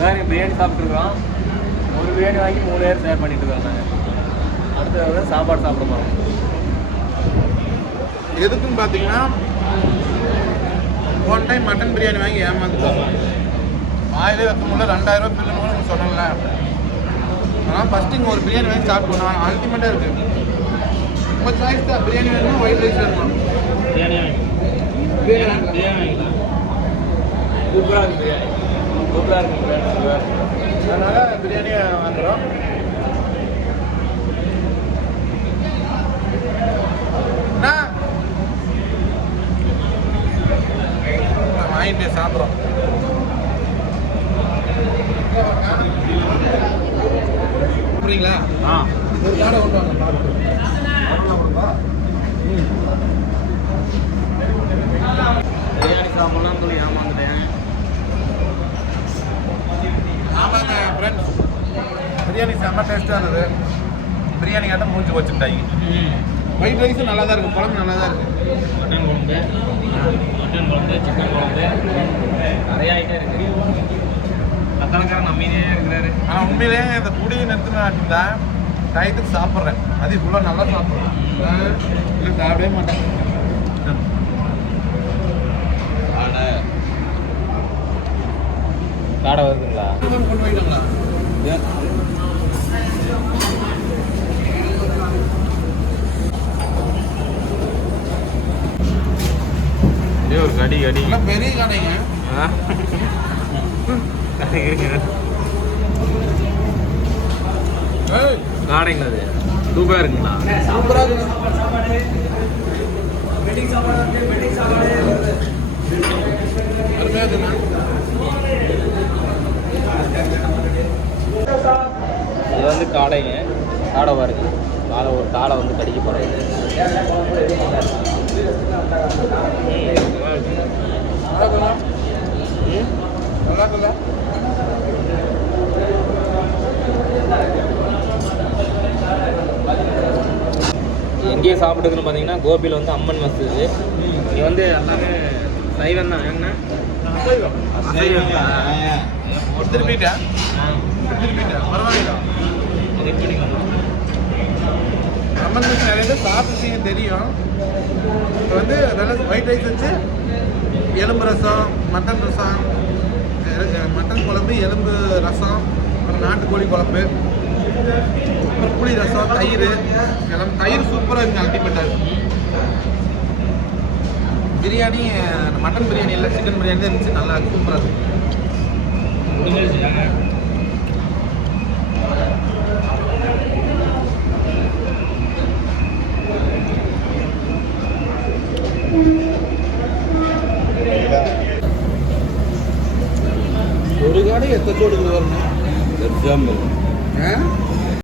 நாங்கள் பிரியாணி சாப்பிட்ருக்குறோம் ஒரு பிரியாணி வாங்கி மூணு பேர் தயார் பண்ணிட்டு இருக்கோம் நாங்கள் சாப்பாடு சாப்பிட போகிறோம் எதுக்குன்னு பார்த்தீங்கன்னா ஒன் டைம் மட்டன் பிரியாணி வாங்கி ஏமாந்துட்டோம். ஆயிரத்தி பத்து மூணு ரெண்டாயிரம் பில்லு மூணு சொல்லல. ஆனால் ஃபஸ்ட்டு இங்கே ஒரு பிரியாணி வாங்கி சாப்பிடுவோம் அல்டிமேட்டாக இருக்குது உங்கள் சாய்ஸ் தான். பிரியாணி வேணுமா ஒயிட் ரைஸ் வேணுமா? பிரியாணி வாங்கி. சூப்பராக இருக்கு பிரியாணி சூப்பராக இருக்கு பிரியாணி அதனால் பிரியாணியை வாங்குகிறோம் வாங்கிட்டு சாப்பிட்றோம் புரியுங்களா ஆ. ஒரு காடை கொண்டு வாங்க சாப்பிட்லாம்னு சொல்லி ஏமாந்துட்டேன் ஆமாங்க ஃப்ரெண்ட்ஸ் பிரியாணி செம்ம டேஸ்ட்டாக இருந்தது. பிரியாணி ஆட்டம் மூஞ்சி வச்சுட்டாங்க ஒயிட் ரைஸும் நல்லா தான் இருக்குது குழம்பு நல்லா தான் இருக்குது மட்டன் குழம்பு மட்டன் குழம்பு சிக்கன் குழம்பு. நிறைய ஐட்டம் இருக்கு. கத்தனக்காரன் அமைதியே இருக்கிறாரு. ஆனால் உண்மையிலேயே இந்த குடியை நிறுத்தினா டயத்துக்கு சாப்பிட்றேன். அது இவ்வளோ நல்லா சாப்பிட்றேன். இல்லை சாப்பிடவே மாட்டேன். காடை வருதுங்களா? ஒரு கடி கடி. பெரிய கடைங்க. ஏய் காடைங்களா அது? சூப்பராக இருக்குங்களா? சூப்பராக இது வந்து காடைங்க. காடை பாருங்க. காலை ஒரு காலை வந்து கடிக்க போகிறேன் எங்கேயே சாப்பிட்டுக்குன்னு பார்த்தீங்கன்னா கோபியில் வந்து அம்மன் மசூது இங்கே வந்து எல்லாமே சைவம் தான். ஏங்கண்ணா? திருப்பிட்டேன் திருப்பிட்டேன் பரவாயில்ல அம்மன் மிஸ் நிறைய பேர் தெரியும். இப்போ வந்து வெள்ளை ஒயிட் ரைஸ் வச்சு எலும்பு ரசம் மட்டன் ரசம் மட்டன் குழம்பு எலும்பு ரசம் அப்புறம் நாட்டுக்கோழி குழம்பு அப்புறம் புளி ரசம் தயிர். எல்லாம் தயிர் சூப்பராக இருக்குங்க அல்டிமேட்டாக இருக்கு. பிரியாணி அஹ், மட்டன் பிரியாணி இல்லை சிக்கன் பிரியாணி தான் இருந்துச்சு. நல்லா இருக்கு சூப்பராக இருக்கு ஒரு காடை எத்தச்சோடு வரணும்? எக்ஸாம்பிள் ஆ?